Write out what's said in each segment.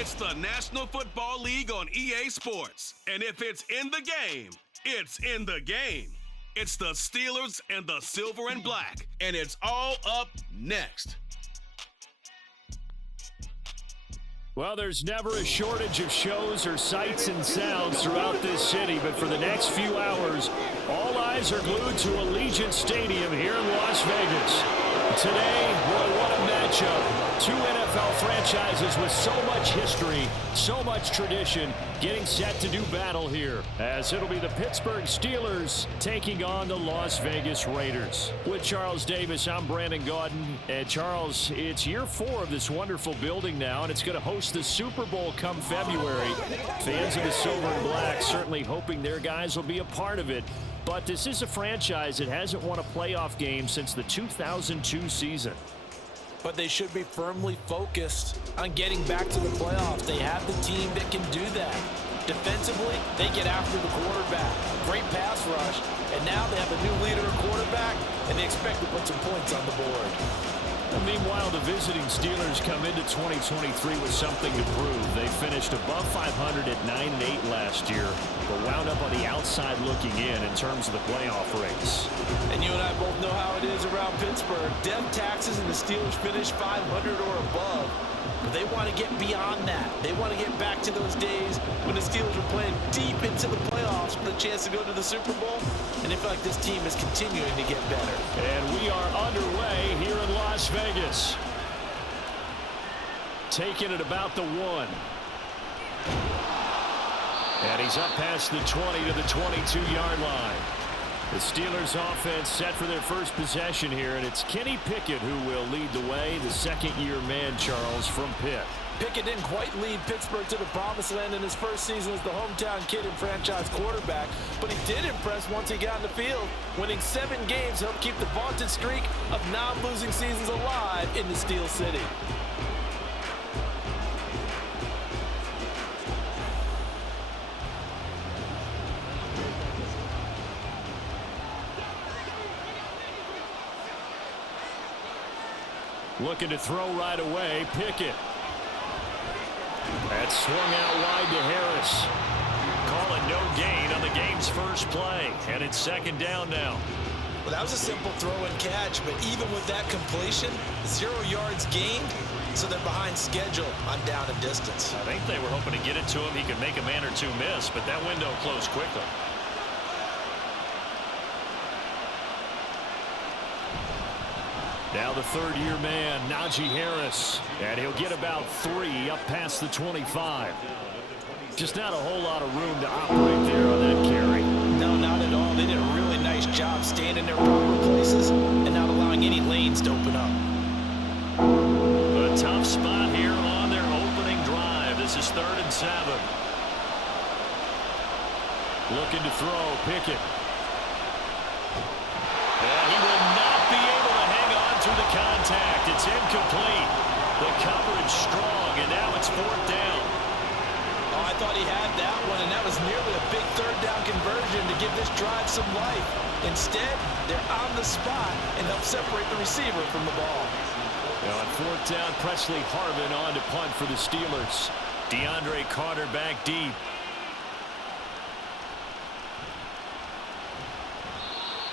It's the National Football League on EA Sports. And if it's in the game, it's in the game. It's the Steelers and the Silver and Black. And it's all up next. Well, there's never a shortage of shows or sights and sounds throughout this city, but for the next few hours, all eyes are glued to Allegiant Stadium here in Las Vegas. Today, boy, what a matchup. Two NFL franchises with so much history, so much tradition, getting set to do battle here, as it'll be the Pittsburgh Steelers taking on the Las Vegas Raiders. With Charles Davis, I'm Brandon Gaudin. And Charles, it's year 4 of this wonderful building now, and it's going to host the Super Bowl come February. Fans of the Silver and Black certainly hoping their guys will be a part of it. But this is a franchise that hasn't won a playoff game since the 2002 season. But they should be firmly focused on getting back to the playoffs. They have the team that can do that. Defensively, they get after the quarterback. Great pass rush. And now they have a new leader at quarterback, and they expect to put some points on the board. And meanwhile, the visiting Steelers come into 2023 with something to prove. They finished above 500 at 9-8 last year, but wound up on the outside looking in terms of the playoff race. And you and I both know how it is around Pittsburgh. Death taxes and the Steelers finish 500 or above. But they want to get beyond that. They want to get back to those days when the Steelers were playing deep into the playoffs for the chance to go to the Super Bowl. And they feel like this team is continuing to get better. And we are underway here in Las Vegas. Taking it about the 1. And he's up past the 20 to the 22-yard line. The Steelers offense set for their first possession here, and it's Kenny Pickett who will lead the way, the second-year man, Charles, from Pitt. Pickett didn't quite lead Pittsburgh to the promised land in his first season as the hometown kid and franchise quarterback, but he did impress once he got in the field. Winning 7 games helped keep the vaunted streak of non-losing seasons alive in the Steel City. Looking to throw right away, Pickett. That's swung out wide to Harris. Call it no gain on the game's first play, and it's second down now. Well, that was a simple throw and catch, but even with that completion, 0 yards gained, so they're behind schedule on down and distance. I think they were hoping to get it to him. He could make a man or two miss, but that window closed quickly. Now the third-year man, Najee Harris, and he'll get about 3 up past the 25. Just not a whole lot of room to operate there on that carry. No, not at all. They did a really nice job staying in their proper places and not allowing any lanes to open up. A tough spot here on their opening drive. This is 3rd and 7. Looking to throw, Pickett. He will not be able to hang on through the contact. It's incomplete. The coverage strong, and now it's 4th down. Oh, I thought he had that one, and that was nearly a big 3rd down conversion to give this drive some life. Instead, they're on the spot and help separate the receiver from the ball. Now on 4th down, Presley Harvin on to punt for the Steelers. DeAndre Carter back deep.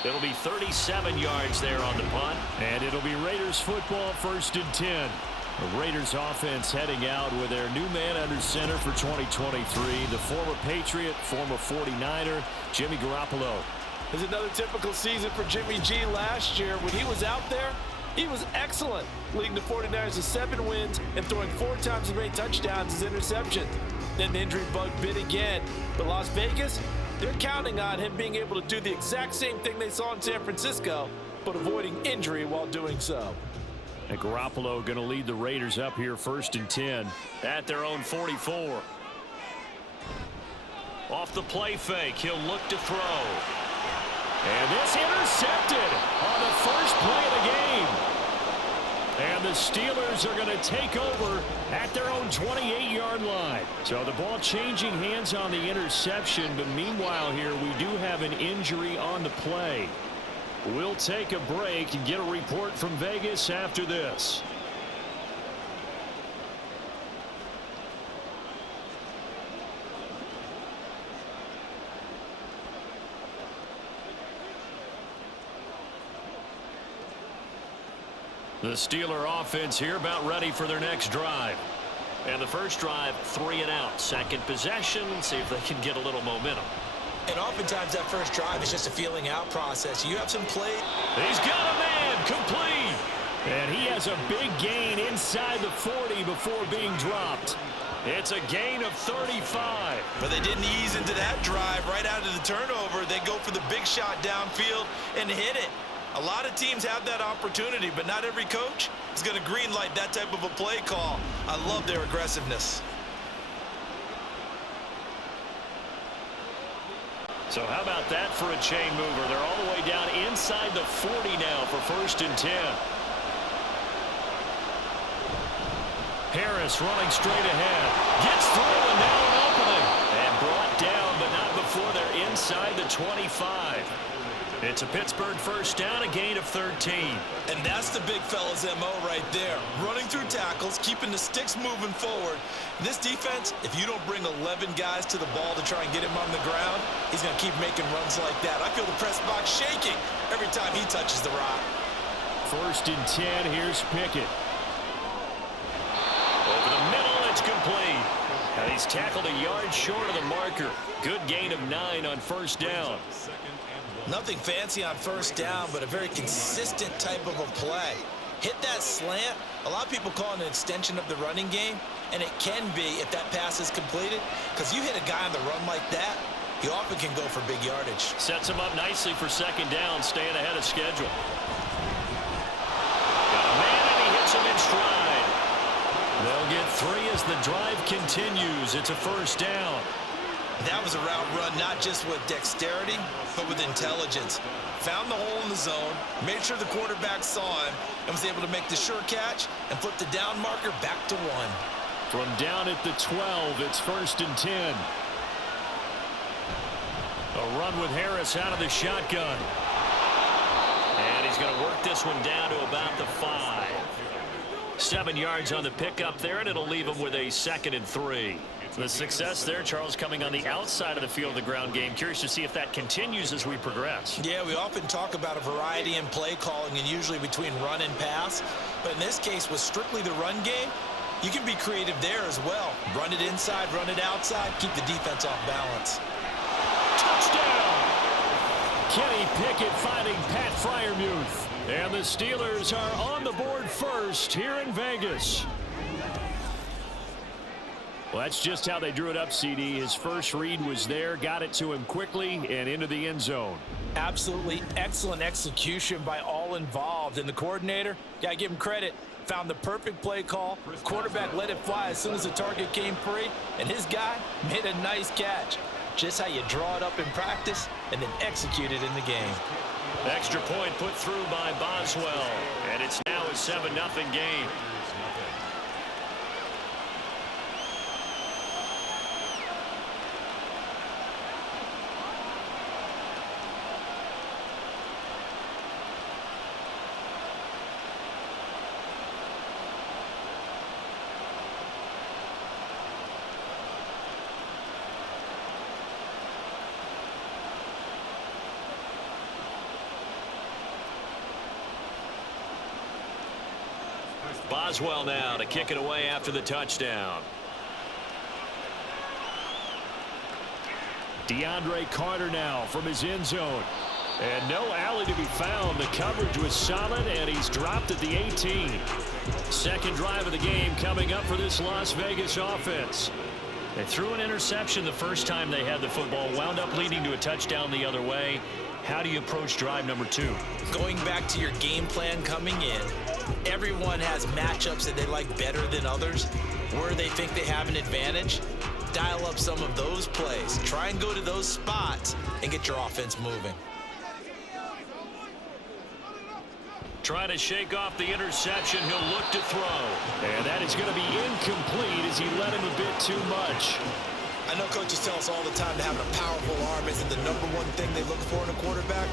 It'll be 37 yards there on the punt. And it'll be Raiders football, 1st and 10. The Raiders offense heading out with their new man under center for 2023, the former Patriot, former 49er, Jimmy Garoppolo. It's another typical season for Jimmy G last year. When he was out there, he was excellent, leading the 49ers to 7 wins and throwing 4 times as many touchdowns as interceptions. Then the injury bug bit again. But Las Vegas, they're counting on him being able to do the exact same thing they saw in San Francisco, but avoiding injury while doing so. And Garoppolo going to lead the Raiders up here 1st and 10 at their own 44. Off the play fake, he'll look to throw. And this intercepted on the first play of the game. And the Steelers are going to take over at their own 28-yard line. So the ball changing hands on the interception, but meanwhile here we do have an injury on the play. We'll take a break and get a report from Vegas after this. The Steeler offense here about ready for their next drive. And the first drive, 3 and out. Second possession, see if they can get a little momentum. And oftentimes that first drive is just a feeling out process. You have some play. He's got a man, complete. And he has a big gain inside the 40 before being dropped. It's a gain of 35. But they didn't ease into that drive right out of the turnover. They go for the big shot downfield and hit it. A lot of teams have that opportunity, but not every coach is going to greenlight that type of a play call. I love their aggressiveness. So how about that for a chain mover? They're all the way down inside the 40 now for 1st and 10. Harris running straight ahead. Gets through and now an opening. And brought down, but not before they're inside the 25. It's a Pittsburgh first down, a gain of 13. And that's the big fella's MO right there. Running through tackles, keeping the sticks moving forward. This defense, if you don't bring 11 guys to the ball to try and get him on the ground, he's going to keep making runs like that. I feel the press box shaking every time he touches the rock. 1st and 10, here's Pickett. Over the middle, it's complete. And he's tackled a yard short of the marker. Good gain of 9 on 1st down. Nothing fancy on 1st down, but a very consistent type of a play. Hit that slant. A lot of people call it an extension of the running game, and it can be if that pass is completed, because you hit a guy on the run like that, he often can go for big yardage. Sets him up nicely for 2nd down, staying ahead of schedule. Got a man, and he hits him in stride. They'll get 3 as the drive continues. It's a 1st down. That was a route run, not just with dexterity, but with intelligence. Found the hole in the zone, made sure the quarterback saw him, and was able to make the sure catch and flip the down marker back to 1. From down at the 12, it's 1st and 10. A run with Harris out of the shotgun. And he's going to work this one down to about the 5. 7 yards on the pickup there, and it'll leave him with a 2nd and 3. The success there, Charles, coming on the outside of the field of the ground game. Curious to see if that continues as we progress. Yeah, we often talk about a variety in play calling and usually between run and pass. But in this case, with strictly the run game, you can be creative there as well. Run it inside, run it outside, keep the defense off balance. Touchdown! Kenny Pickett finding Pat Freiermuth. And the Steelers are on the board first here in Vegas. Well, that's just how they drew it up, CD. His first read was there, got it to him quickly, and into the end zone. Absolutely excellent execution by all involved. And the coordinator, got to give him credit, found the perfect play call. Quarterback let it fly as soon as the target came free, and his guy made a nice catch. Just how you draw it up in practice and then execute it in the game. Extra point put through by Boswell, and it's now a 7-0 game. Boswell now to kick it away after the touchdown. DeAndre Carter now from his end zone. And no alley to be found. The coverage was solid, and he's dropped at the 18. Second drive of the game coming up for this Las Vegas offense. They threw an interception the first time they had the football, wound up leading to a touchdown the other way. How do you approach drive number 2? Going back to your game plan coming in, everyone has matchups that they like better than others, where they think they have an advantage. Dial up some of those plays. Try and go to those spots and get your offense moving. Trying to shake off the interception. He'll look to throw. And that is going to be incomplete as he let him a bit too much. I know coaches tell us all the time that having a powerful arm isn't the #1 thing they look for in a quarterback.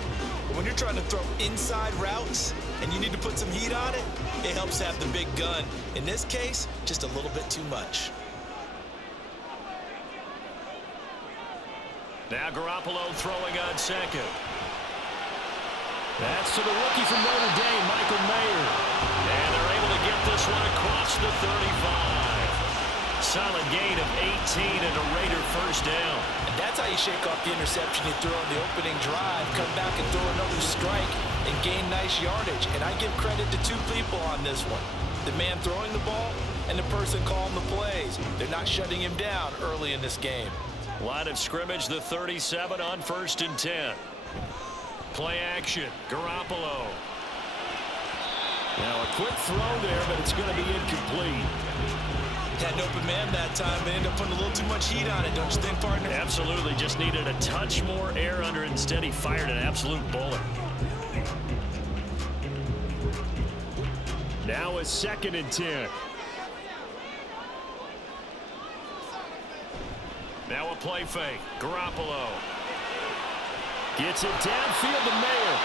But when you're trying to throw inside routes and you need to put some heat on it, it helps have the big gun. In this case, just a little bit too much. Now Garoppolo throwing on second. That's to the rookie from Notre Dame, Michael Mayer. And the 35. Solid gain of 18 and a Raider first down. And that's how you shake off the interception you throw on the opening drive, come back and throw another strike, and gain nice yardage. And I give credit to two people on this one. The man throwing the ball and the person calling the plays. They're not shutting him down early in this game. Line of scrimmage, the 37 on 1st and 10. Play action, Garoppolo. Now a quick throw there, but it's going to be incomplete. Had an open man that time, but ended up putting a little too much heat on it, don't you think, partner? Absolutely, just needed a touch more air under it. Instead, he fired an absolute bullet. Now a 2nd and 10. Now a play fake. Garoppolo gets it downfield to Mayer.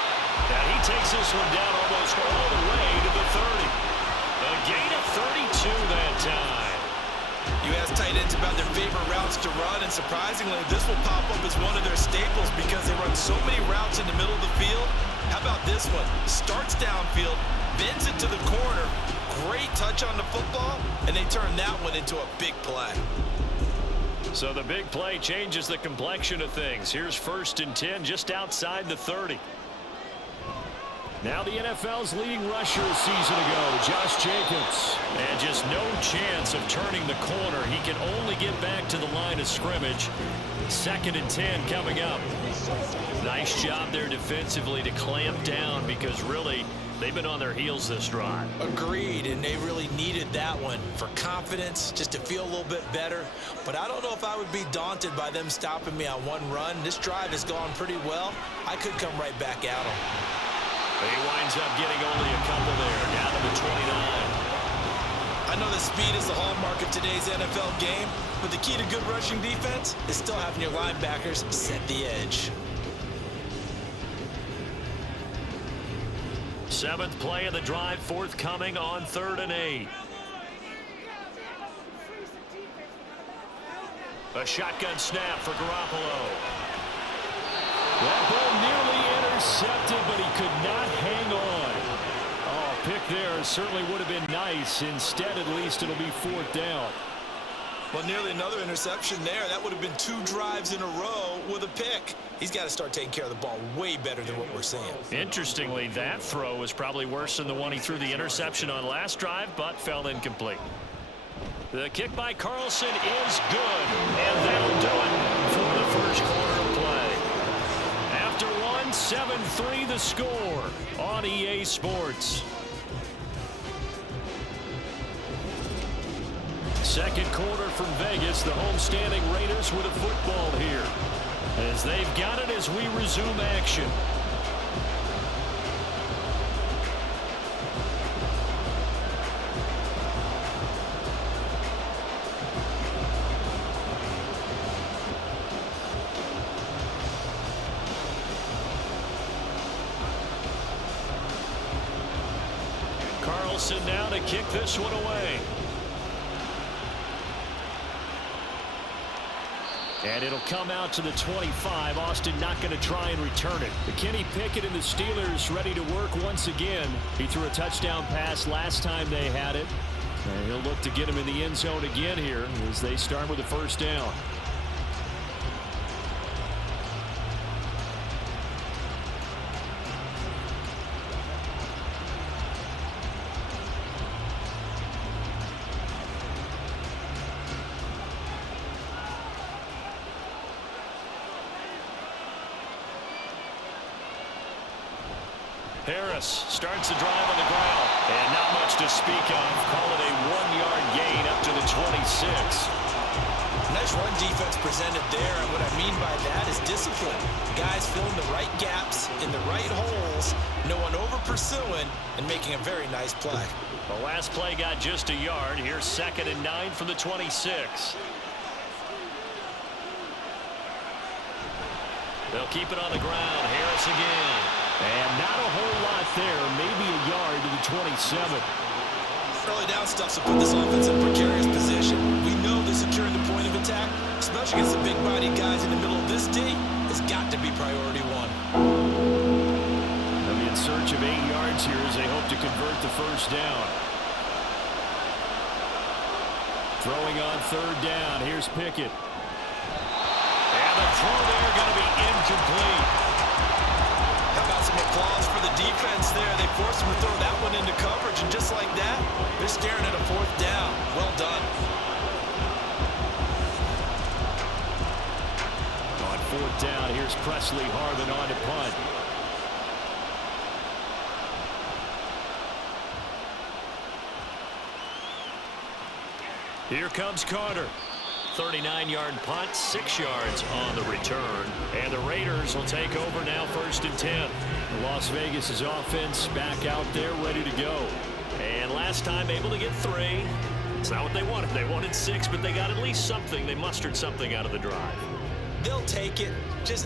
Now he takes this one down almost all the way to the 30. A gain of 32 that time. You ask tight ends about their favorite routes to run, and surprisingly, this will pop up as one of their staples because they run so many routes in the middle of the field. How about this one? Starts downfield, bends it to the corner, great touch on the football, and they turn that one into a big play. So the big play changes the complexion of things. Here's 1st and 10 just outside the 30. Now the NFL's leading rusher a season ago, Josh Jacobs. And just no chance of turning the corner. He can only get back to the line of scrimmage. 2nd and 10 coming up. Nice job there defensively to clamp down because really they've been on their heels this drive. Agreed, and they really needed that one for confidence, just to feel a little bit better. But I don't know if I would be daunted by them stopping me on one run. This drive has gone pretty well. I could come right back at them. He winds up getting only a couple there, down to the 29. I know that speed is the hallmark of today's NFL game, but the key to good rushing defense is still having your linebackers set the edge. 7th play of the drive forthcoming on 3rd and 8. A shotgun snap for Garoppolo. That ball nearly intercepted, but he could not hang on. Oh, pick there certainly would have been nice. Instead, at least, it'll be 4th down. Well, nearly another interception there. That would have been 2 drives in a row with a pick. He's got to start taking care of the ball way better than what we're seeing. Interestingly, that throw was probably worse than the one he threw the interception on last drive, but fell incomplete. The kick by Carlson is good, and that'll do it for the first quarter of play. After one, 7-3 the score on EA Sports. Second quarter from Vegas, the homestanding Raiders with a football here, as they've got it as we resume action. Carlson now to kick this one away. And it'll come out to the 25. Austin not going to try and return it. But Kenny Pickett and the Steelers ready to work once again. He threw a touchdown pass last time they had it. And he'll look to get him in the end zone again here as they start with the first down. Harris starts the drive on the ground. And not much to speak of. Call it a 1-yard gain up to the 26. Nice run defense presented there, and what I mean by that is discipline. Guys filling the right gaps in the right holes, no one over pursuing, and making a very nice play. The last play got just a yard. Here's 2nd and 9 from the 26. They'll keep it on the ground. Harris again. And not a whole lot there. Maybe a yard to the 27. Early down stuff will put this offense in a precarious position. We know that securing the point of attack, especially against the big-bodied guys in the middle of this D, has got to be priority one. They'll be in search of 8 yards here as they hope to convert the first down. Throwing on third down. Here's Pickett. And the throw there going to be incomplete. How about some applause for the defense there? They forced him to throw that one into coverage, and just like that, they're staring at a fourth down. Well done. On fourth down, here's Presley Harvin on to punt. Here comes Carter. 39-yard punt, 6 yards on the return. And the Raiders will take over now, 1st and 10. Las Vegas' offense back out there, ready to go. And last time able to get 3. It's not what they wanted. They wanted 6, but they got at least something. They mustered something out of the drive. They'll take it.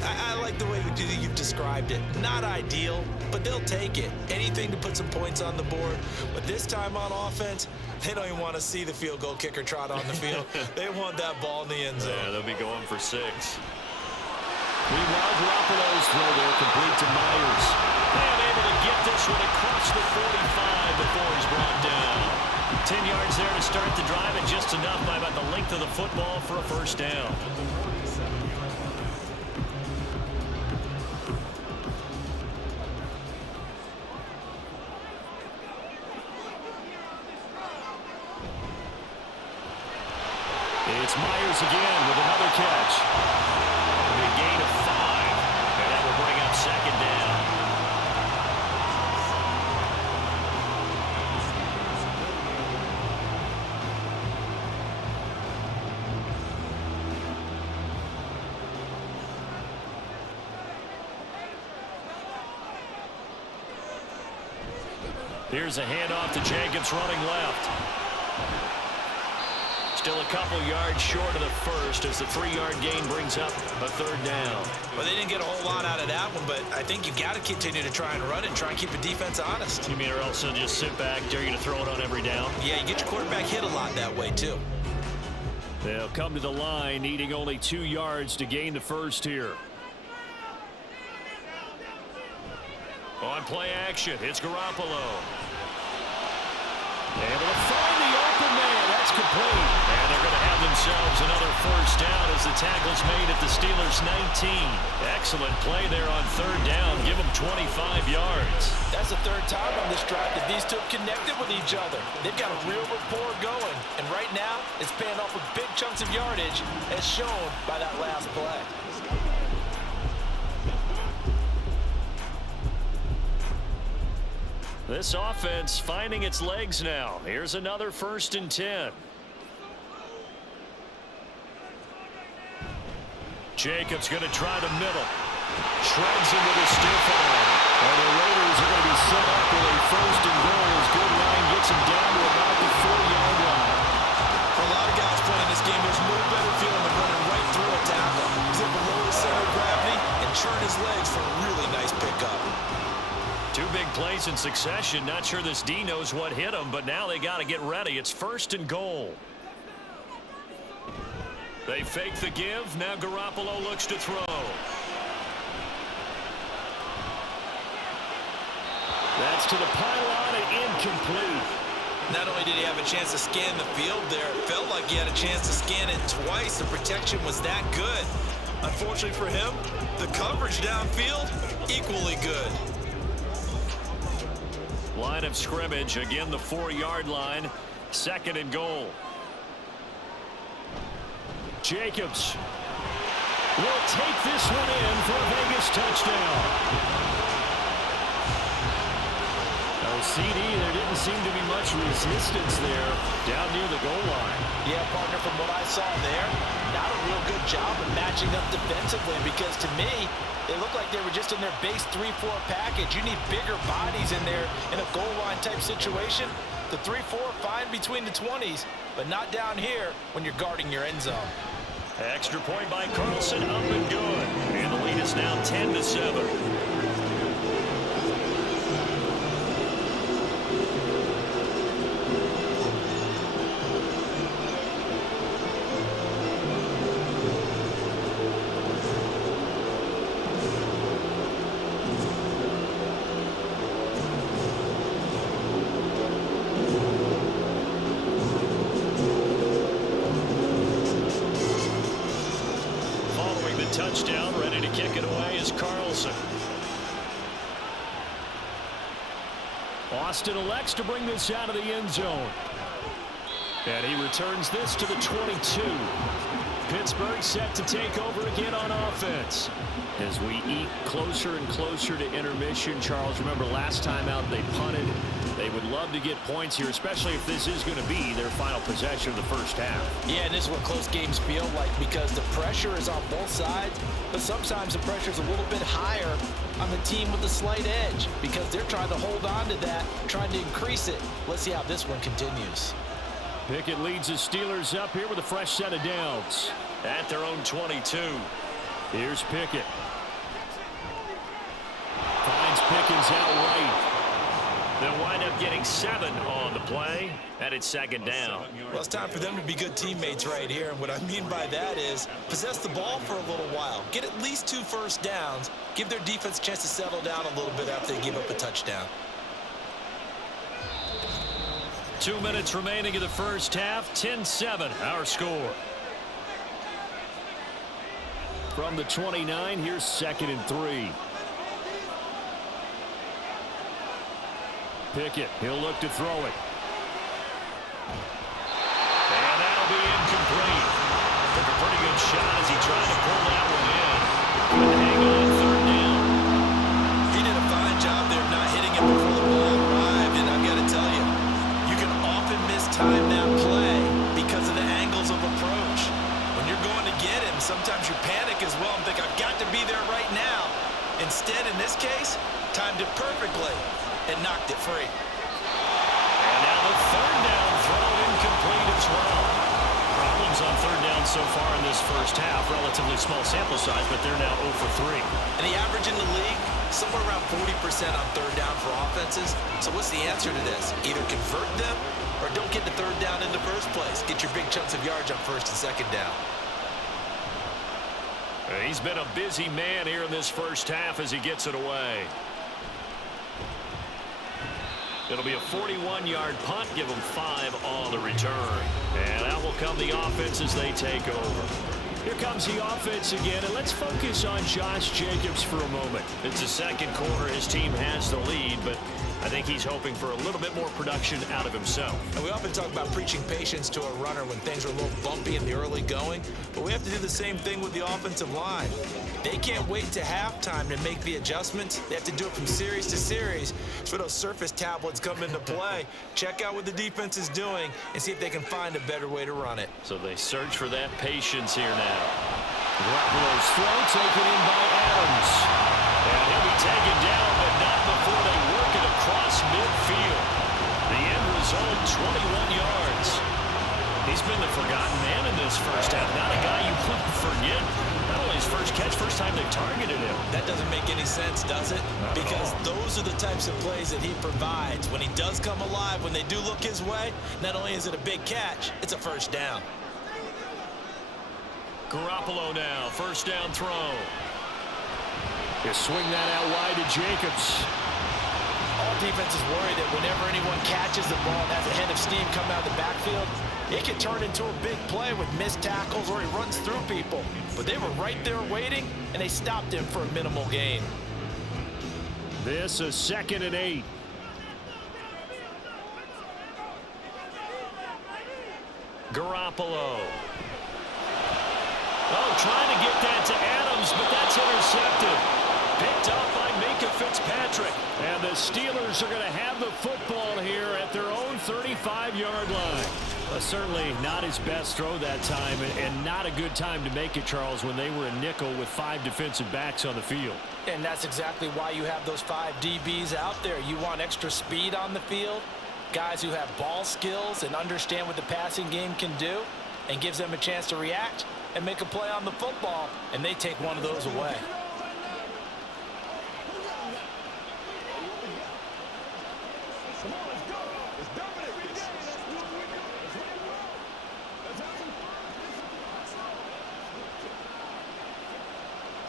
I like the way you've described it. Not ideal, but they'll take it. Anything to put some points on the board. But this time on offense, they don't even want to see the field goal kicker trot on the field. They want that ball in the end zone. Yeah, they'll be going for 6. Meanwhile, Garoppolo's throw there complete to Myers. And able to get this one across the 45 before he's brought down. 10 yards there to start the drive, and just enough by about the length of the football for a 1st down. It's Myers again with another catch. A gain of 5. And that will bring up 2nd down. Here's a handoff to Jacobs running left. Still a couple yards short of the first as the 3-yard gain brings up a 3rd down. Well, they didn't get a whole lot out of that one, but I think you've got to continue to try and run it and try and keep the defense honest. You mean or else they'll just sit back, dare you to throw it on every down? Yeah, you get your quarterback hit a lot that way, too. They'll come to the line, needing only 2 yards to gain the first here. On play action, it's Garoppolo. Able to find the open man. That's complete. And they're going to have themselves another 1st down as the tackle's made at the Steelers' 19. Excellent play there on 3rd down. Give them 25 yards. That's the 3rd time on this drive that these two have connected with each other. They've got a real rapport going. And right now, it's paying off with big chunks of yardage, as shown by that last play. This offense finding its legs now. Here's another 1st and 10. Jacobs going to try the middle. Shreds into the stiff arm. And the Raiders are going to be set up with a 1st and goal as Goodline gets him down to about the 4-yard line. For a lot of guys playing this game, there's no better feeling than running right through a tackle. He's able to lower his center of gravity and churn his legs for a really nice pickup. 2 big plays in succession. Not sure this D knows what hit him, but now they got to get ready. It's 1st and goal. They fake the give. Now Garoppolo looks to throw. That's to the pylon and incomplete. Not only did he have a chance to scan the field there, it felt like he had a chance to scan it twice. The protection was that good. Unfortunately for him, the coverage downfield, equally good. Line of scrimmage, again the 4-yard line, 2nd and goal. Jacobs will take this one in for a Vegas touchdown. CD, there didn't seem to be much resistance there down near the goal line. Yeah, partner, from what I saw there, not a real good job of matching up defensively, because to me, they look like they were just in their base 3-4 package. You need bigger bodies in there in a goal line type situation. The 3-4 fine between the 20s, but not down here when you're guarding your end zone. Extra point by Carlson, up and good. And the lead is now 10-7. touchdown. Ready to kick it away is Carlson. Austin elects to bring this out of the end zone. And he returns this to the 22. Pittsburgh set to take over again on offense. As we eat closer and closer to intermission, Charles, remember last time out they punted. They would love to get points here, especially if this is going to be their final possession of the first half. Yeah, and this is what close games feel like because the pressure is on both sides, but sometimes the pressure is a little bit higher on the team with the slight edge because they're trying to hold on to that, trying to increase it. Let's see how this one continues. Pickett leads the Steelers up here with a fresh set of downs at their own 22. Here's Pickett. Finds Pickens outright. They'll wind up getting 7 on the play, and it's second down. Well, it's time for them to be good teammates right here, and what I mean by that is possess the ball for a little while, get at least 2 first downs, give their defense a chance to settle down a little bit after they give up a touchdown. 2 minutes remaining in the first half, 10-7, our score. From the 29, here's 2nd and 3. Pickett, he'll look to throw it. And that'll be incomplete. Took a pretty good shot as he tried to pull that one in. Couldn't hang on 3rd down. He did a fine job there of not hitting it before the ball arrived, and I've got to tell you, you can often mistime that play because of the angles of approach. When you're going to get him, sometimes you panic as well and think, I've got to be there right now. Instead, in this case, timed it perfectly and knocked it free. And now the 3rd down throw incomplete as well. Problems on 3rd down so far in this first half. Relatively small sample size, but they're now 0 for 3. And the average in the league, somewhere around 40% on 3rd down for offenses. So what's the answer to this? Either convert them or don't get the 3rd down in the first place. Get your big chunks of yards on 1st and 2nd down. He's been a busy man here in this first half as he gets it away. It'll be a 41-yard punt. Give them 5 on the return. And out will come the offense as they take over. Here comes the offense again, and let's focus on Josh Jacobs for a moment. It's the second quarter. His team has the lead, but I think he's hoping for a little bit more production out of himself. And we often talk about preaching patience to a runner when things are a little bumpy in the early going, but we have to do the same thing with the offensive line. They can't wait to halftime to make the adjustments. They have to do it from series to series. That's where those surface tablets come into play. Check out what the defense is doing and see if they can find a better way to run it. So they search for that patience here now. Garoppolo's throw taken in by Adams. And he'll be taken down, but not before they work it across midfield. The end result, 21 yards. He's been the forgotten man in this first half. Not a guy you could forget. Not only his first catch, first time they targeted him. That doesn't make any sense, does it? Because those are the types of plays that he provides. When he does come alive, when they do look his way, not only is it a big catch, it's a first down. Garoppolo now, first down throw. You swing that out wide to Jacobs. All defenses worry that whenever anyone catches the ball and has a head of steam come out of the backfield, it can turn into a big play with missed tackles or he runs through people. But they were right there waiting, and they stopped him for a minimal gain. This is 2nd and 8. Garoppolo. Oh, trying to get that to Adams, but that's intercepted. Picked up by Minka Fitzpatrick. And the Steelers are going to have the football here at their own 35-yard line. Certainly not his best throw that time, and not a good time to make it, Charles, when they were a nickel with 5 defensive backs on the field. And that's exactly why you have those 5 DBs out there. You want extra speed on the field, guys who have ball skills and understand what the passing game can do, and gives them a chance to react and make a play on the football, and they take one of those away.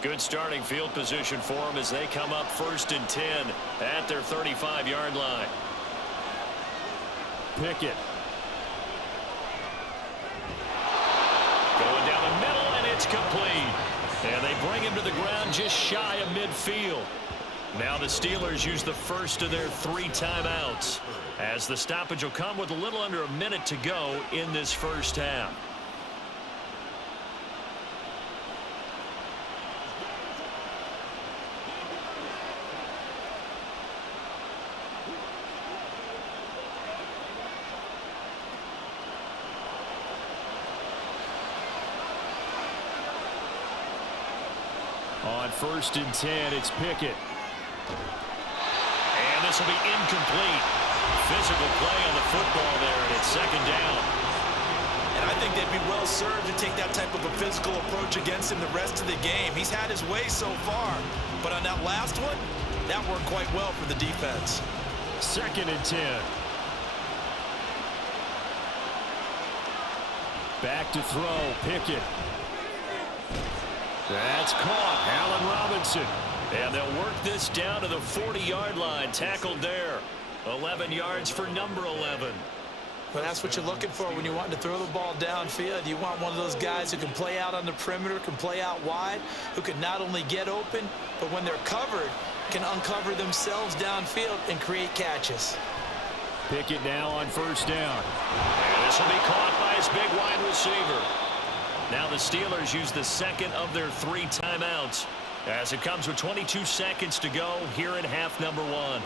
Good starting field position for them as they come up 1st and 10 at their 35-yard line. Pickett. Going down the middle, and it's complete. And they bring him to the ground just shy of midfield. Now the Steelers use the first of their 3 timeouts, as the stoppage will come with a little under a minute to go in this first half. On 1st and 10, it's Pickett. And this will be incomplete. Physical play on the football there, and it's 2nd down. And I think they'd be well served to take that type of a physical approach against him the rest of the game. He's had his way so far, but on that last one, that worked quite well for the defense. 2nd and 10. Back to throw, Pickett. That's caught, Allen Robinson. And they'll work this down to the 40-yard line, tackled there. 11 yards for number 11. Well, that's what you're looking for when you're wanting to throw the ball downfield. You want one of those guys who can play out on the perimeter, can play out wide, who can not only get open, but when they're covered, can uncover themselves downfield and create catches. Pickett now on 1st down. And this will be caught by his big wide receiver. Now the Steelers use the 2nd of their 3 timeouts, as it comes with 22 seconds to go here in half number 1.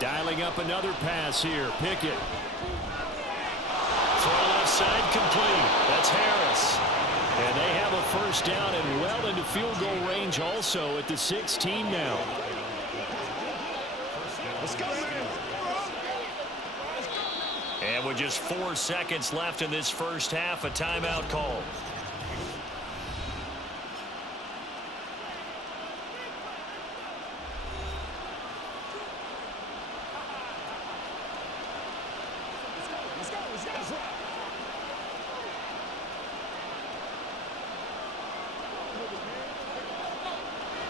Dialing up another pass here, Pickett. Throw left side complete. That's Harris. And they have a 1st down and well into field goal range also at the 16 now. Let's go, man. And with just 4 seconds left in this first half, a timeout call.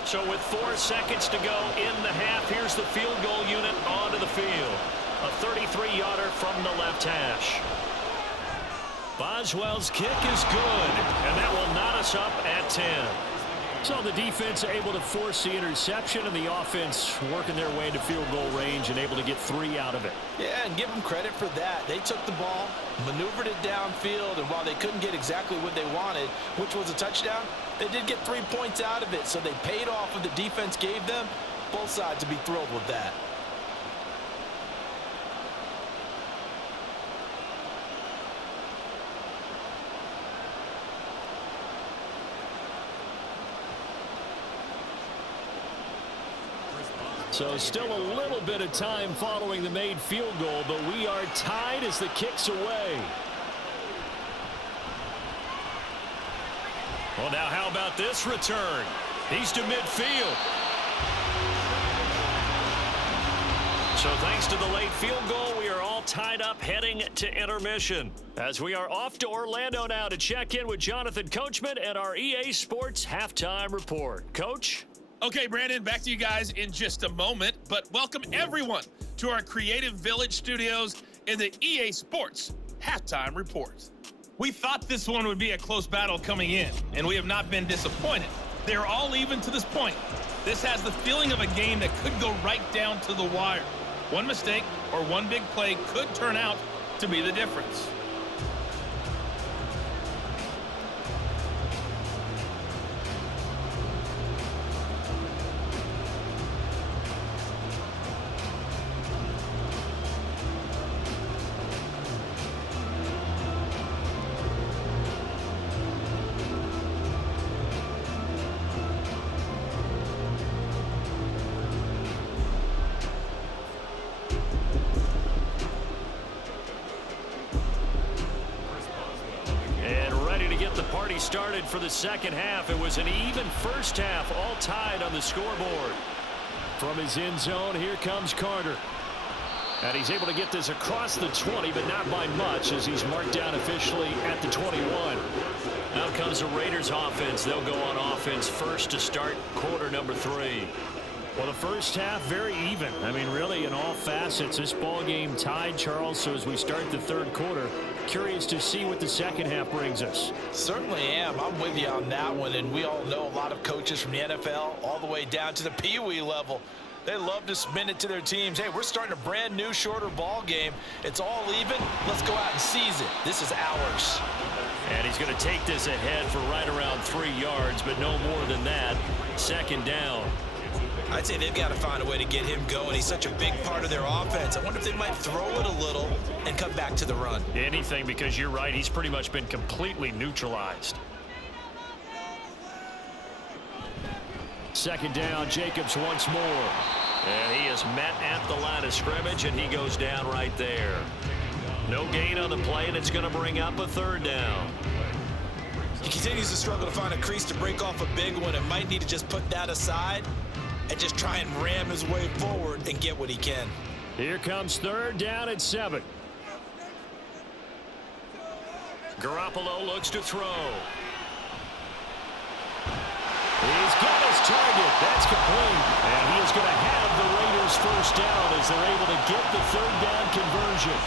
So with 4 seconds to go in the half, here's the field goal unit onto the field. A 33-yarder from the left hash. Boswell's kick is good, and that will knot us up at 10. So the defense able to force the interception, and the offense working their way into field goal range and able to get 3 out of it. Yeah, and give them credit for that. They took the ball, maneuvered it downfield, and while they couldn't get exactly what they wanted, which was a touchdown, they did get 3 points out of it, so they paid off what the defense gave them. Both sides to be thrilled with that. So still a little bit of time following the made field goal, but we are tied as the kick's away. Well, now how about this return? He's to midfield. So thanks to the late field goal, we are all tied up heading to intermission. As we are off to Orlando now to check in with Jonathan Coachman and our EA Sports Halftime Report. Coach? Okay, Brandon, back to you guys in just a moment, but welcome everyone to our Creative Village studios in the EA Sports Halftime Report. We thought this one would be a close battle coming in, and we have not been disappointed. They're all even to this point. This has the feeling of a game that could go right down to the wire. One mistake or one big play could turn out to be the difference. Started for the second half. It was an even first half, all tied on the scoreboard. From his end zone, here comes Carter. And he's able to get this across the 20, but not by much as he's marked down officially at the 21. Now comes the Raiders offense. They'll go on offense first to start quarter number 3. Well, the first half, very even. I mean, really, in all facets, this ball game tied, Charles. So as we start the third quarter, curious to see what the second half brings us. Certainly am. I'm with you on that one. And we all know a lot of coaches from the NFL all the way down to the Pee Wee level. They love to spin it to their teams. Hey, we're starting a brand new, shorter ball game. It's all even. Let's go out and seize it. This is ours. And he's going to take this ahead for right around 3 yards, but no more than that. Second down. I'd say they've got to find a way to get him going. He's such a big part of their offense. I wonder if they might throw it a little and come back to the run. Anything, because you're right. He's pretty much been completely neutralized. Second down, Jacobs once more. And he is met at the line of scrimmage, and he goes down right there. No gain on the play, and it's going to bring up a third down. He continues to struggle to find a crease to break off a big one and might need to just put that aside and just try and ram his way forward and get what he can. Here comes third down at 7. Garoppolo looks to throw. He's got his target. That's complete. And he is going to have the Raiders first down as they're able to get the third down conversion.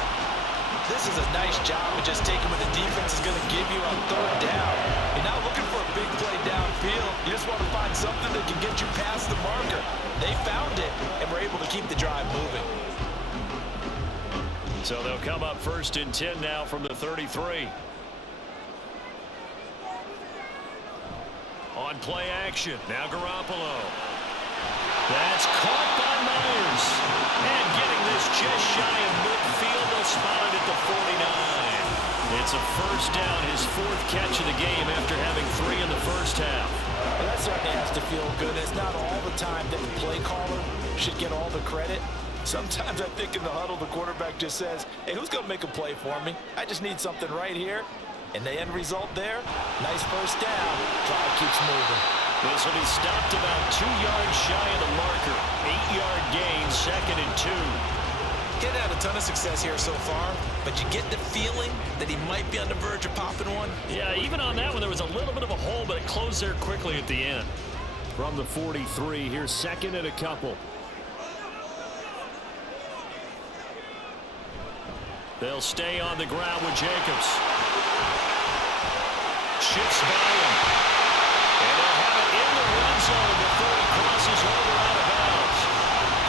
This is a nice job of just taking what the defense is going to give you on third down. You're not looking for a big play downfield. You just want to find something that can get you past the marker. They found it and were able to keep the drive moving. So they'll come up first and 10 now from the 33. On play action, now Garoppolo. That's caught by Myers. And getting this just shy of midfield, they'll spot it at the 49. It's a first down, his 4th catch of the game after having 3 in the first half. Well, that certainly has to feel good. It's not all the time that the play caller should get all the credit. Sometimes I think in the huddle, the quarterback just says, hey, who's going to make a play for me? I just need something right here. And the end result there, nice first down. Drive keeps moving. This will be stopped about 2 yards shy of the marker. 8-yard gain, 2nd and 2. Getting had a ton of success here so far, but you get the feeling that he might be on the verge of popping one. Yeah, even on that one, there was a little bit of a hole, but it closed there quickly at the end. From the 43, here's 2nd and a couple. They'll stay on the ground with Jacobs. Shifts by him. And they'll have it in the red zone before he crosses over out of bounds.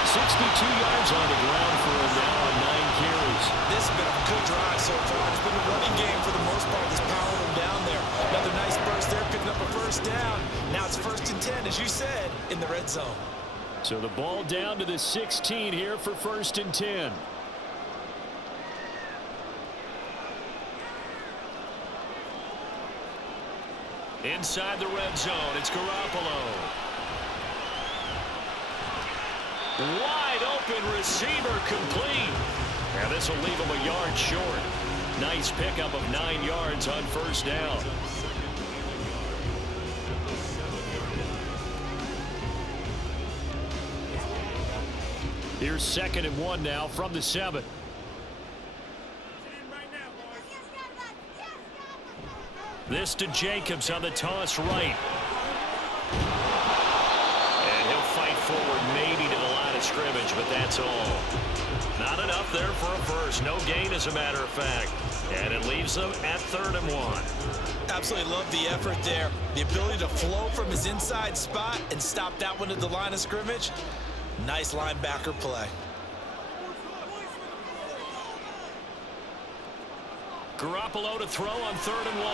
62 yards on the ground for him now on 9 carries. This has been a good drive so far. It's been a running game for the most part. Just powering him down there. Another nice burst there, picking up a first down. Now it's 1st and 10, as you said, in the red zone. So the ball down to the 16 here for 1st and 10. Inside the red zone, it's Garoppolo. Wide open receiver complete. Now this will leave him a yard short. Nice pickup of 9 yards on first down. Here's 2nd and 1 now from the 7. This to Jacobs on the toss right. And he'll fight forward maybe to the line of scrimmage, but that's all. Not enough there for a first. No gain, as a matter of fact. And it leaves them at 3rd and 1. Absolutely love the effort there. The ability to flow from his inside spot and stop that one at the line of scrimmage. Nice linebacker play. Garoppolo to throw on 3rd and 1.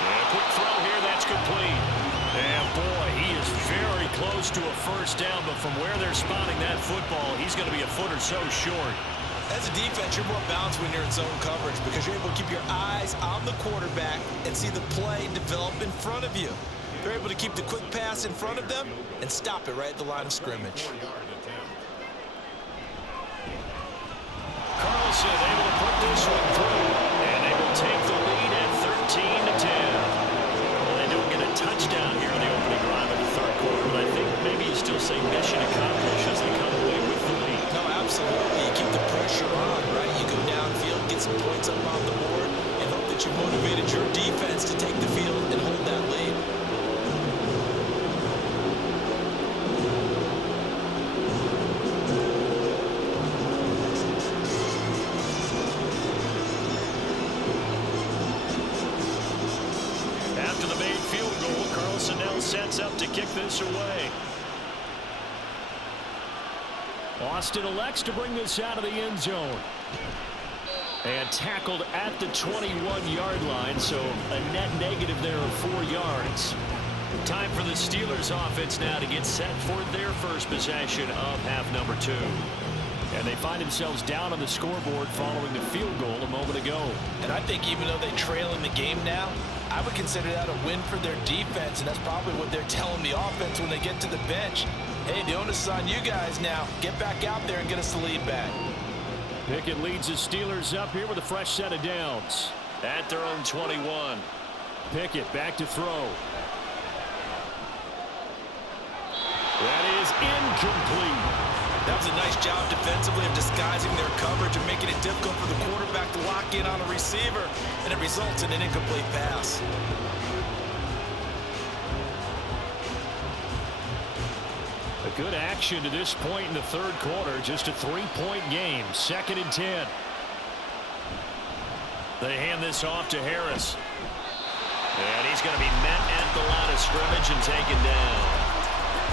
And a quick throw here, that's complete. And boy, he is very close to a first down, but from where they're spotting that football, he's going to be a foot or so short. As a defense, you're more balanced when you're in zone coverage because you're able to keep your eyes on the quarterback and see the play develop in front of you. They're able to keep the quick pass in front of them and stop it right at the line of scrimmage. Carlson able to put this one through, and they will take the lead at 13-10. Well, they don't get a touchdown here in the opening drive of the third quarter, but I think maybe you still say mission accomplished as they come away with the lead. No, absolutely. You keep the points up on the board and hope that you motivated your defense to take the field and hold that lead. After the made field goal, Carlson now sets up to kick this away. Austin elects to bring this out of the end zone. And tackled at the 21-yard line, so a net negative there of 4 yards. Time for the Steelers offense now to get set for their first possession of half number 2. And they find themselves down on the scoreboard following the field goal a moment ago. And I think even though they trail in the game now, I would consider that a win for their defense, and that's probably what they're telling the offense when they get to the bench. Hey, the onus is on you guys now. Get back out there and get us the lead back. Pickett leads the Steelers up here with a fresh set of downs. At their own 21. Pickett back to throw. That is incomplete. That was a nice job defensively of disguising their coverage and making it difficult for the quarterback to lock in on a receiver, and it results in an incomplete pass. A good action to this point in the third quarter. Just a 3-point game. 2nd and 10. They hand this off to Harris. And he's going to be met at the line of scrimmage and taken down.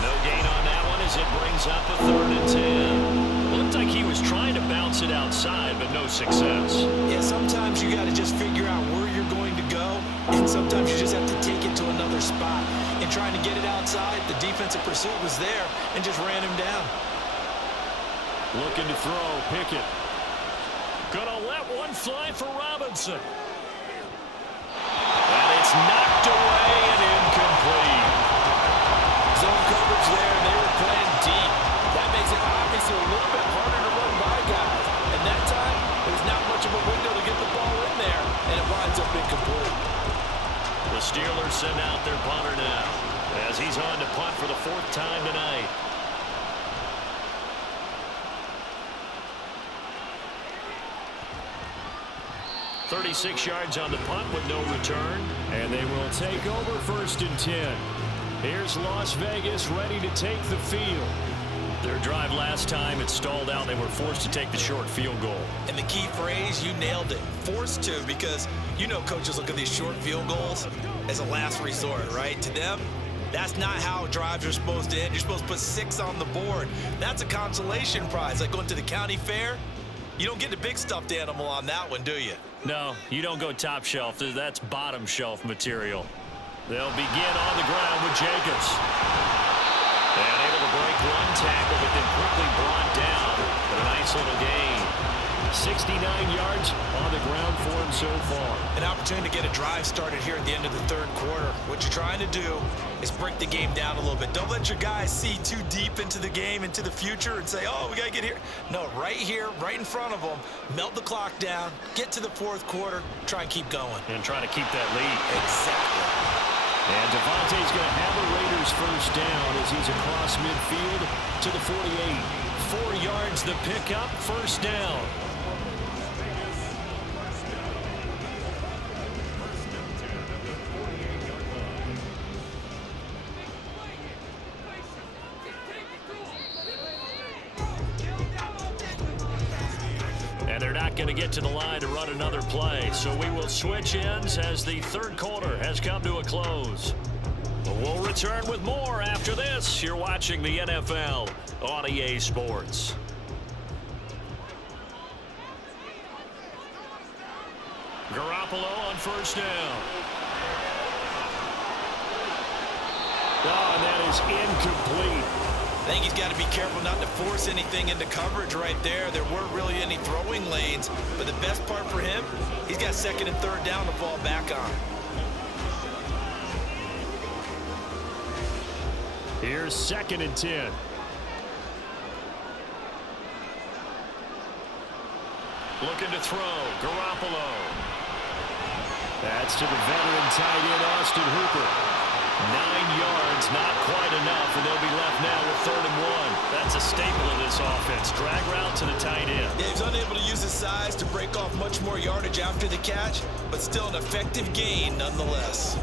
No gain on that one as it brings up a 3rd and 10. Looked like he was trying to bounce it outside, but no success. Yeah, sometimes you got to just figure out where you're going to go, and sometimes you just have to take it to another spot. And trying to get it outside, the defensive pursuit was there and just ran him down. Looking to throw, Pickett. Gonna let one fly for Robinson. And it's knocked away and incomplete. Zone coverage there, and they were playing deep. That makes it obviously a little bit harder to run by guys. And that time, there's not much of a window to get the ball in there, and it winds up incomplete. The Steelers send out their punter now as he's on to punt for the 4th time tonight. .36 yards on the punt with no return, and they will take over 1st and 10. Here's Las Vegas ready to take the field. Their drive last time, it stalled out. They were forced to take the short field goal. And the key phrase, you nailed it. Forced to, because you know coaches look at these short field goals as a last resort, right? To them, that's not how drives are supposed to end. You're supposed to put 6 on the board. That's a consolation prize. Like going to the county fair, you don't get the big stuffed animal on that one, do you? No, you don't go top shelf. That's bottom shelf material. They'll begin on the ground with Jacobs. And able to break one tackle, but then quickly brought down. But a nice little gain. 69 yards on the ground for him so far. An opportunity to get a drive started here at the end of the third quarter. What you're trying to do is break the game down a little bit. Don't let your guys see too deep into the game, into the future, and say, oh, we got to get here. No, right here, right in front of them, melt the clock down, get to the fourth quarter, try and keep going. And try to keep that lead. Exactly. And Devontae's going to have a Raiders first down as he's across midfield to the 48. 4 yards the pickup, first down. And they're not going to get to the line to run another play. So we will switch ends as the third quarter has come to a close. We'll return with more after this. You're watching the NFL on EA Sports. Garoppolo on first down. Oh, and that is incomplete. I think he's got to be careful not to force anything into coverage right there. There weren't really any throwing lanes, but the best part for him, he's got 2nd and 3rd down to fall back on. Here's 2nd and 10. Looking to throw, Garoppolo. That's to the veteran tight end, Austin Hooper. 9 yards, not quite enough, and they'll be left now with 3rd and 1. That's a staple of this offense. Drag route to the tight end. Yeah, he's unable to use his size to break off much more yardage after the catch, but still an effective gain nonetheless.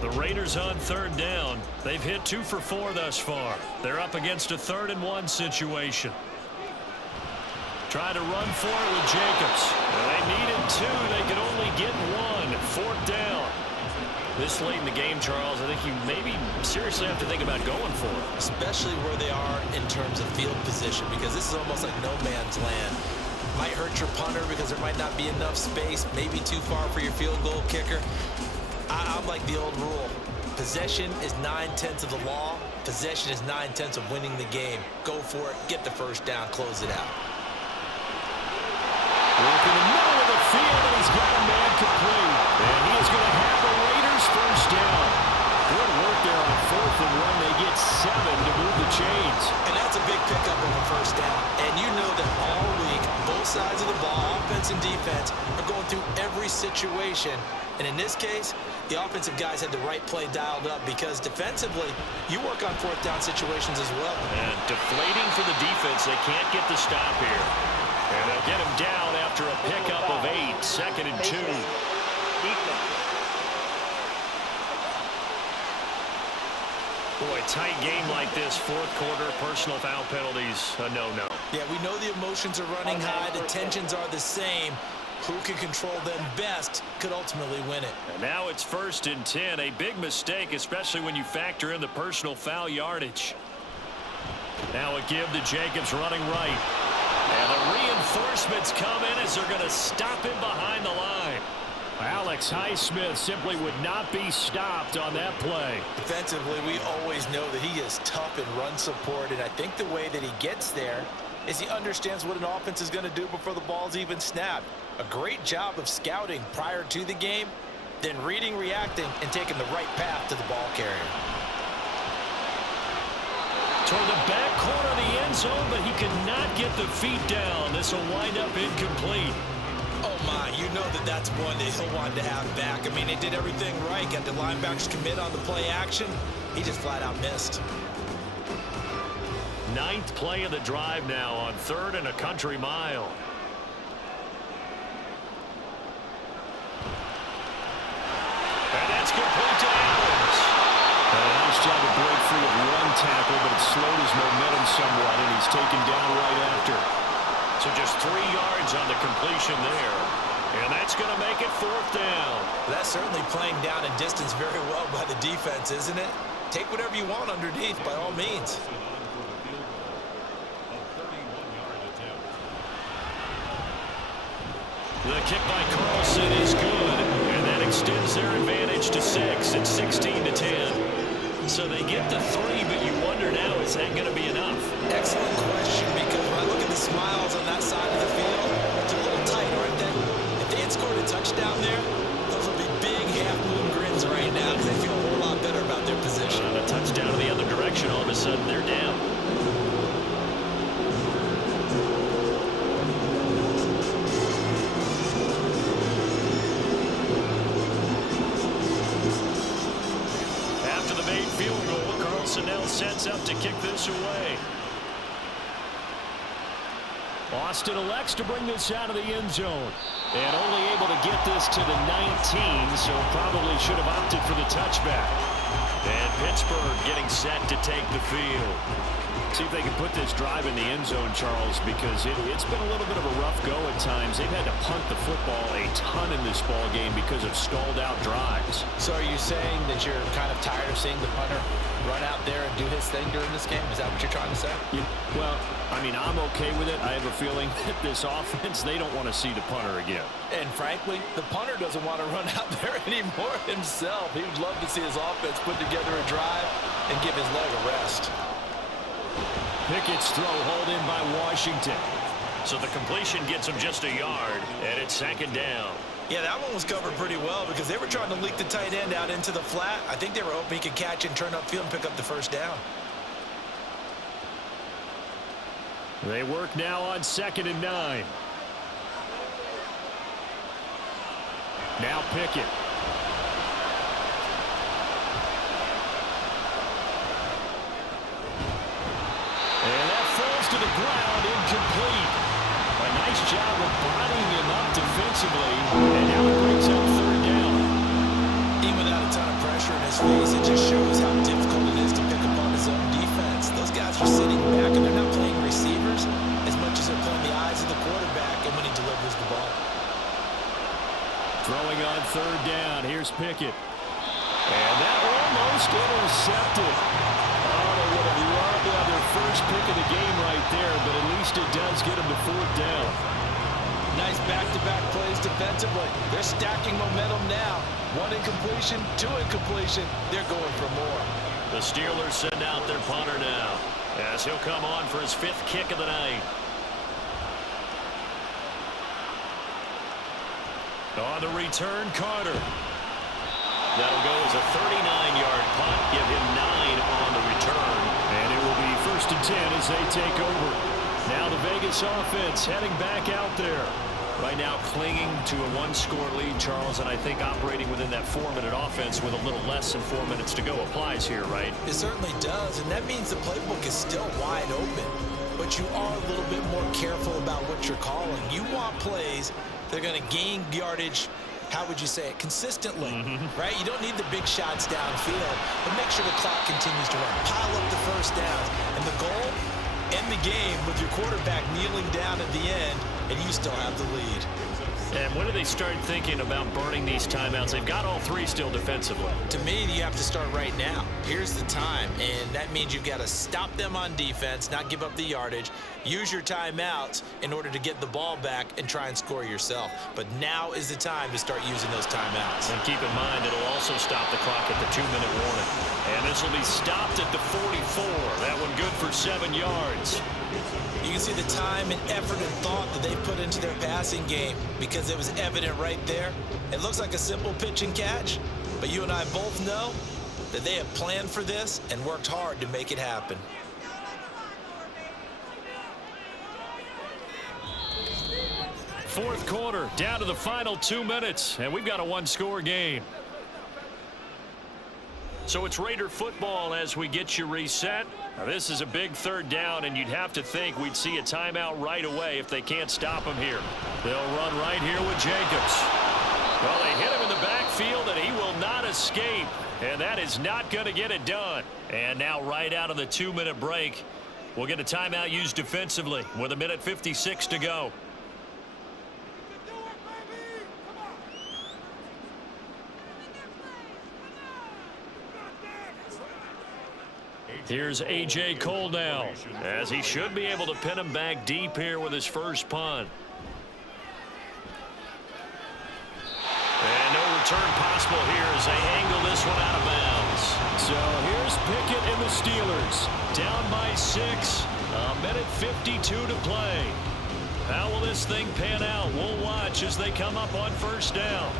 The Raiders on 3rd down. They've hit 2 for 4 thus far. They're up against a 3rd and 1 situation. Try to run for it with Jacobs. They needed 2. They could only get 1. 4th down. This late in the game, Charles, I think you maybe seriously have to think about going for it. Especially where they are in terms of field position, because this is almost like no man's land. Might hurt your punter because there might not be enough space, maybe too far for your field goal kicker. I'm like the old rule. Possession is 9/10 of the law. Possession is 9/10 of winning the game. Go for it, get the first down, close it out. Work in the middle of the field, and he's got a man complete. And he is going to have the Raiders first down. Good work there on 4th and 1. They get 7 to move the chains. And that's a big pickup on the first down. And you know that all week, both sides of the ball, offense and defense, are going through every situation. And in this case, the offensive guys had the right play dialed up, because defensively, you work on 4th down situations as well. And deflating for the defense. They can't get the stop here. And they'll get him down after a pickup of 8. 2nd and 2. Boy, tight game like this, 4th quarter, personal foul penalties, a no-no. Yeah, we know the emotions are running high. The tensions are the same. Who can control them best could ultimately win it. And now it's 1st and 10. A big mistake, especially when you factor in the personal foul yardage. Now a give to Jacobs running right. And the reinforcements come in as they're going to stop him behind the line. Alex Highsmith simply would not be stopped on that play. Defensively, we always know that he is tough in run support, and I think the way that he gets there is he understands what an offense is going to do before the ball's even snapped. A great job of scouting prior to the game, then reading, reacting, and taking the right path to the ball carrier. Toward the back corner of the end zone, but he could not get the feet down. This will wind up incomplete. Oh my, you know that that's one that he'll want to have back. I mean, they did everything right. Got the linebackers commit on the play action. He just flat out missed. 9th play of the drive now on 3rd and a country mile. And that's complete to Adams. A nice job to break free of one tackle, but it slowed his momentum somewhat, and he's taken down right after. So just 3 yards on the completion there. And that's going to make it 4th down. That's certainly playing down and distance very well by the defense, isn't it? Take whatever you want underneath, by all means. The kick by Carlson is good, and that extends their advantage to 6. It's 16-10. So they get the 3, but you wonder now, is that going to be enough? Excellent question, because when I look at the smiles on that side of the field, it's a little tight, aren't they? If they had scored a touchdown there, those would be big half-moon grins right now, because they feel a whole lot better about their position. A touchdown in the other direction, all of a sudden they're down. Field goal. Carlson now sets up to kick this away. Austin elects to bring this out of the end zone. And only able to get this to the 19, so probably should have opted for the touchback. And Pittsburgh getting set to take the field. See if they can put this drive in the end zone, Charles, because it's been a little bit of a rough go at times. They've had to punt the football a ton in this ball game because of stalled out drives. So are you saying that you're kind of tired of seeing the punter run out there and do his thing during this game? Is that what you're trying to say? Well, I mean, I'm okay with it. I have a feeling that this offense, they don't want to see the punter again. And frankly, the punter doesn't want to run out there anymore himself. He would love to see his offense put together a drive and give his leg a rest. Pickett's throw hauled in by Washington. So the completion gets him just a yard, and it's 2nd down. Yeah, that one was covered pretty well because they were trying to leak the tight end out into the flat. I think they were hoping he could catch and turn upfield and pick up the first down. They work now on 2nd and 9. Now Pickett. ground, incomplete. A nice job of bodying him up defensively, and now it brings up third down. Even without a ton of pressure in his face, it just shows how difficult it is to pick up on his own defense. Those guys are sitting back, and they're not playing receivers as much as they're playing the eyes of the quarterback and when he delivers the ball. Throwing on third down. Here's Pickett. And that almost intercepted. Oh, they would have loved to have their first pick of the game right there, but at least it does get them to fourth down. Nice back-to-back plays defensively. They're stacking momentum now. One incompletion, two incompletion. They're going for more. The Steelers send out their punter now, as he'll come on for his 5th kick of the night. On the return, Carter. That'll go as a 39-yard punt. Give him 9 on the return. And it will be 1st and 10 as they take over. Now the Vegas offense heading back out there. Right now clinging to a 1-score lead, Charles, and I think operating within that 4-minute offense with a little less than 4 minutes to go applies here, right? It certainly does, and that means the playbook is still wide open. But you are a little bit more careful about what you're calling. You want plays that are going to gain yardage, how would you say it, consistently, right? You don't need the big shots downfield, but make sure the clock continues to run. Pile up the first downs. And the goal, end the game with your quarterback kneeling down at the end, and you still have the lead. And when do they start thinking about burning these timeouts? They've got all 3 still defensively. To me, you have to start right now. Here's the time, and that means you've got to stop them on defense, not give up the yardage, use your timeouts in order to get the ball back and try and score yourself. But now is the time to start using those timeouts. And keep in mind, it'll also stop the clock at the 2-minute warning. And this will be stopped at the 44. That one good for 7 yards. You can see the time and effort and thought that they put into their passing game because it was evident right there. It looks like a simple pitch and catch, but you and I both know that they have planned for this and worked hard to make it happen. Fourth quarter, down to the final 2 minutes, and we've got a 1-score game. So it's Raider football as we get you reset. Now this is a big third down, and you'd have to think we'd see a timeout right away if they can't stop him here. They'll run right here with Jacobs. Well, they hit him in the backfield, and he will not escape. And that is not going to get it done. And now right out of the 2-minute break, we'll get a timeout used defensively with 1:56 to go. Here's A.J. Cole now, as he should be able to pin him back deep here with his first punt. And no return possible here as they angle this one out of bounds. So here's Pickett and the Steelers, down by 6, 1:52 to play. How will this thing pan out? We'll watch as they come up on first down.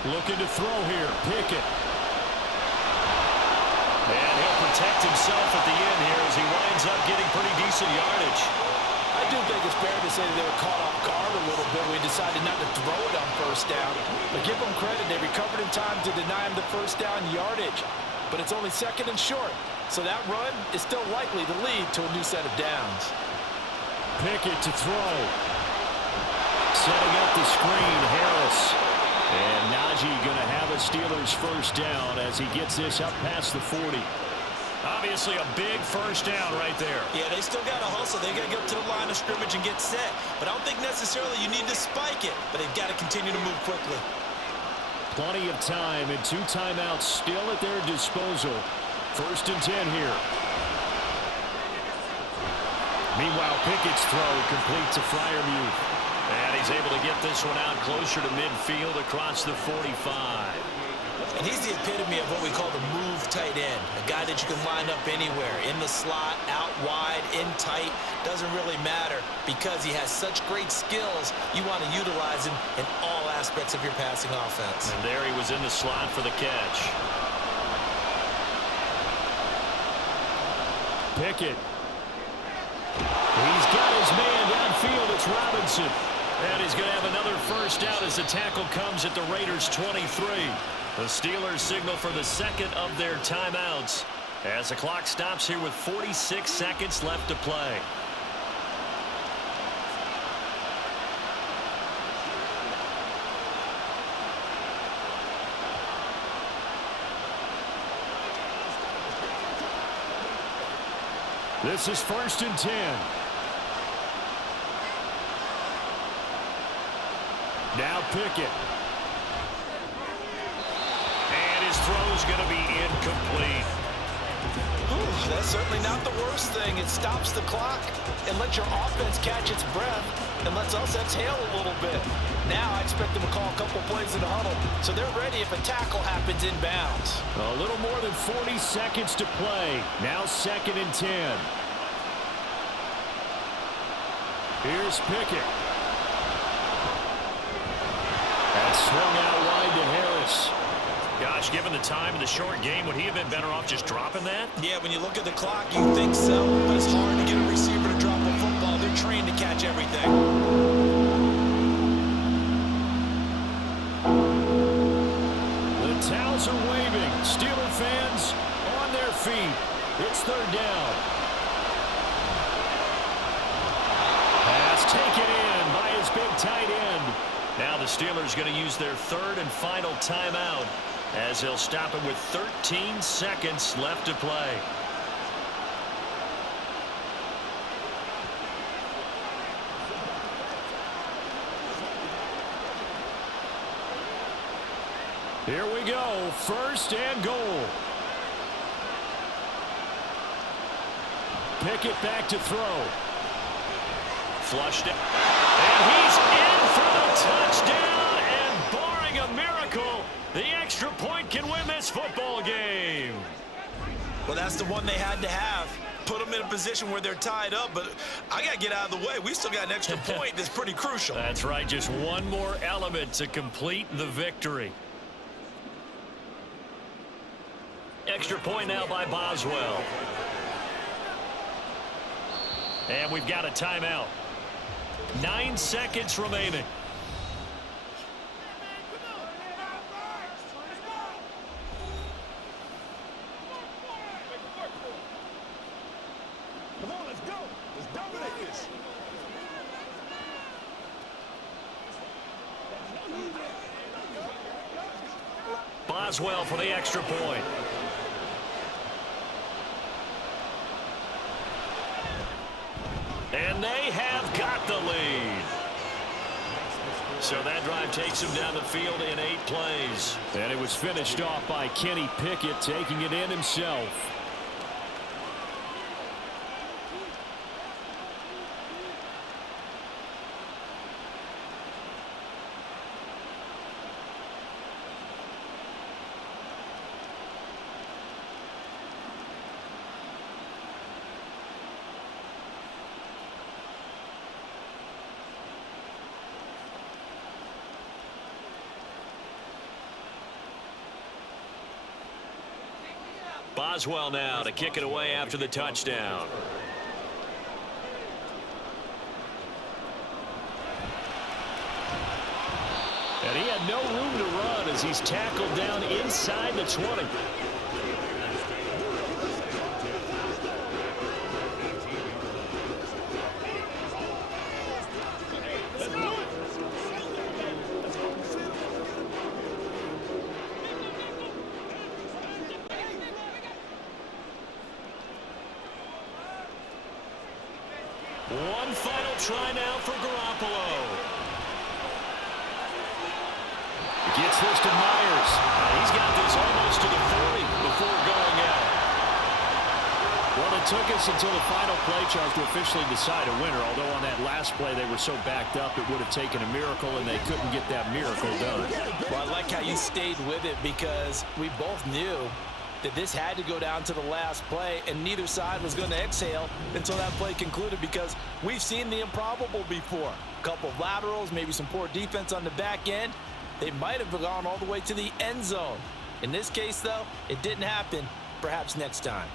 Looking to throw here, Pickett. And he'll protect himself at the end here as he winds up getting pretty decent yardage. I do think it's fair to say that they were caught off guard a little bit when we decided not to throw it on first down. But give them credit, they recovered in time to deny him the first down yardage. But it's only 2nd and short, so that run is still likely to lead to a new set of downs. Pickett to throw. Setting up the screen, Harris. And Najee going to have a Steelers first down as he gets this up past the 40. Obviously a big first down right there. Yeah, they still got to hustle. They got to get up to the line of scrimmage and get set. But I don't think necessarily you need to spike it. But they've got to continue to move quickly. Plenty of time and 2 timeouts still at their disposal. 1st and 10 here. Meanwhile, Pickett's throw complete to Freiermuth. And he's able to get this one out closer to midfield across the 45. And he's the epitome of what we call the move tight end. A guy that you can line up anywhere. In the slot, out wide, in tight. Doesn't really matter because he has such great skills. You want to utilize him in all aspects of your passing offense. And there he was in the slot for the catch. Pickett. He's got his man downfield. It's Robinson. And he's going to have another first down as the tackle comes at the Raiders' 23. The Steelers signal for the second of their timeouts as the clock stops here with 46 seconds left to play. This is 1st and 10. Now Pickett. And his throw's going to be incomplete. That's certainly not the worst thing. It stops the clock and lets your offense catch its breath and lets us exhale a little bit. Now I expect them to call a couple plays in the huddle so they're ready if a tackle happens inbounds. A little more than 40 seconds to play. Now 2nd and 10. Here's Pickett. That swung out wide to Harris. Gosh, given the time in the short game, would he have been better off just dropping that? Yeah, when you look at the clock, you think so, but it's hard to get a receiver to drop a football. They're trained to catch everything. The towels are waving. Steeler fans on their feet. It's 3rd down. Pass taken in by his big tight end. Now the Steelers going to use their 3rd and final timeout as they'll stop it with 13 seconds left to play. Here we go. 1st and goal. Pickett back to throw. Flushed it. And he's in for the touchdown. And barring a miracle, the extra point can win this football game. Well, that's the one they had to have. Put them in a position where they're tied up, but I got to get out of the way. We still got an extra point that's pretty crucial. That's right. Just one more element to complete the victory. Extra point now by Boswell. And we've got a timeout. 9 seconds remaining. Come on, let's go. Let's dominate this. Boswell for the extra point. And they have got the lead. So that drive takes him down the field in 8 plays. And it was finished off by Kenny Pickett taking it in himself. Boswell now to kick it away after the touchdown. And he had no room to run as he's tackled down inside the 20. One final try now for Garoppolo. Gets this to Myers. He's got this almost to the 40 before going out. Well, it took us until the final play charge to officially decide a winner, although on that last play they were so backed up it would have taken a miracle, and they couldn't get that miracle done. Well, I like how you stayed with it because we both knew that this had to go down to the last play, and neither side was going to exhale until that play concluded because we've seen the improbable before. A couple of laterals, maybe some poor defense on the back end. They might have gone all the way to the end zone. In this case, though, it didn't happen. Perhaps next time.